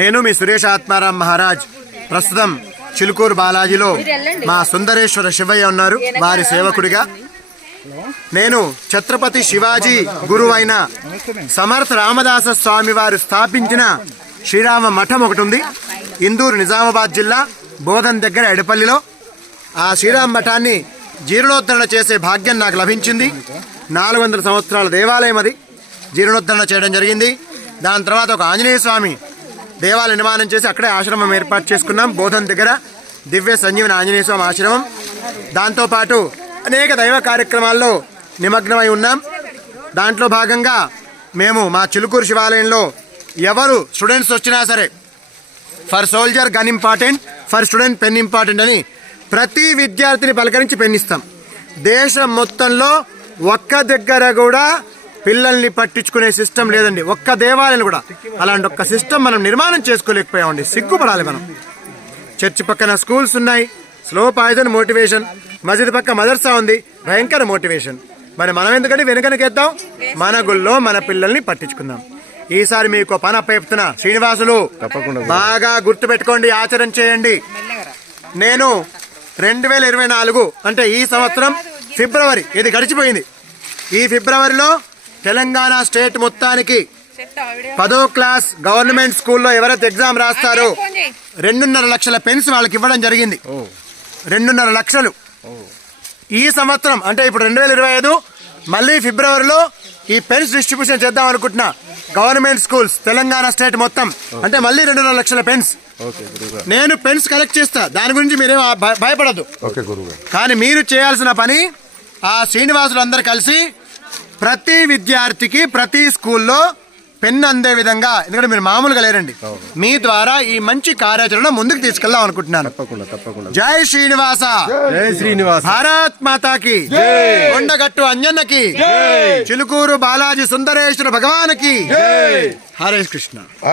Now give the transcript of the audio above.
నేను మీ సురేష్ ఆత్మారాం మహారాజ్ ప్రస్తుతం చిలుకూరు బాలాజీలో మా సుందరేశ్వర శివయ్య ఉన్నారు, వారి సేవకుడిగా. నేను ఛత్రపతి శివాజీ గురువైన సమర్థ రామదాస స్వామి వారు స్థాపించిన శ్రీరామ మఠం ఒకటి ఉంది, ఇందూరు నిజామాబాద్ జిల్లా బోధన్ దగ్గర ఎడపల్లిలో. ఆ శ్రీరామ మఠాన్ని జీర్ణోద్ధరణ చేసే భాగ్యం నాకు లభించింది. 400 సంవత్సరాల దేవాలయం అది, జీర్ణోద్ధరణ చేయడం జరిగింది. దాని తర్వాత ఒక ఆంజనేయ స్వామి దేవాలయ నిర్మాణం చేసి అక్కడే ఆశ్రమం ఏర్పాటు చేసుకున్నాం బోధన్ దగ్గర, దివ్య సంజీవన ఆంజనేయ స్వామి ఆశ్రమం. దాంతోపాటు అనేక దైవ కార్యక్రమాల్లో నిమగ్నమై ఉన్నాం. దాంట్లో భాగంగా మేము మా చిలుకూరు శివాలయంలో ఎవరు స్టూడెంట్స్ వచ్చినా సరే, for soldier gun important, for student pen important అని ప్రతి విద్యార్థిని పలకరించి పెన్ ఇస్తాం. దేశం మొత్తంలో ఒక్క దగ్గర కూడా పిల్లల్ని పట్టించుకునే సిస్టమ్ లేదండి, ఒక్క దేవాలయం కూడా. అలాంటి ఒక్క సిస్టమ్ మనం నిర్మాణం చేసుకోలేకపోయామండి, సిగ్గుపడాలి మనం. చర్చి పక్కన స్కూల్స్ ఉన్నాయి, స్లో పాయిజన్ మోటివేషన్. మసీద్ పక్క మదర్సా ఉంది, భయంకర మోటివేషన్. మరి మనం ఎందుకంటే వెనుకనకేద్దాం, మన గుళ్ళో మన పిల్లల్ని పట్టించుకుందాం. ఈసారి మీకు పని అప్పచెప్తున్నా శ్రీనివాసులు, తప్పకుండా బాగా గుర్తు పెట్టుకోండి, ఆచరణ చేయండి. నేను 2024 అంటే ఈ సంవత్సరం ఫిబ్రవరి, ఇది గడిచిపోయింది, ఈ ఫిబ్రవరిలో తెలంగాణ స్టేట్ మొత్తానికి 10వ క్లాస్ గవర్నమెంట్ స్కూల్లో ఎవరైతే ఎగ్జామ్ రాస్తారో 2.5 లక్షల పెన్స్ వాళ్ళకి ఇవ్వడం జరిగింది. 2.5 లక్షలు. ఈ సంవత్సరం అంటే ఇప్పుడు 2025 మళ్ళీ ఫిబ్రవరిలో ఈ పెన్స్ డిస్ట్రిబ్యూషన్ చేద్దాం అనుకుంటున్నా. గవర్నమెంట్ స్కూల్స్ తెలంగాణ స్టేట్ మొత్తం అంటే మళ్ళీ 2.5 లక్షల పెన్స్. నేను పెన్స్ కలెక్ట్ చేస్తా, దాని గురించి మీరేం భయపడద్దు. కానీ మీరు చేయాల్సిన పని, ఆ శ్రీనివాసులు అందరు కలిసి ప్రతి విద్యార్థికి ప్రతి స్కూల్లో పెన్ అందే విధంగా, ఎందుకంటే మీరు మామూలుగా లేరండి, మీ ద్వారా ఈ మంచి కార్యాచరణ ముందుకు తీసుకెళ్దాం అనుకుంటున్నాను. జై శ్రీనివాస, జై శ్రీనివాస, భారత్ మాతాకి, కొండగట్టు అంజన్నకి, చిలుకూరు బాలాజీ సుందరేశ్వర భగవానికి, హరే కృష్ణ.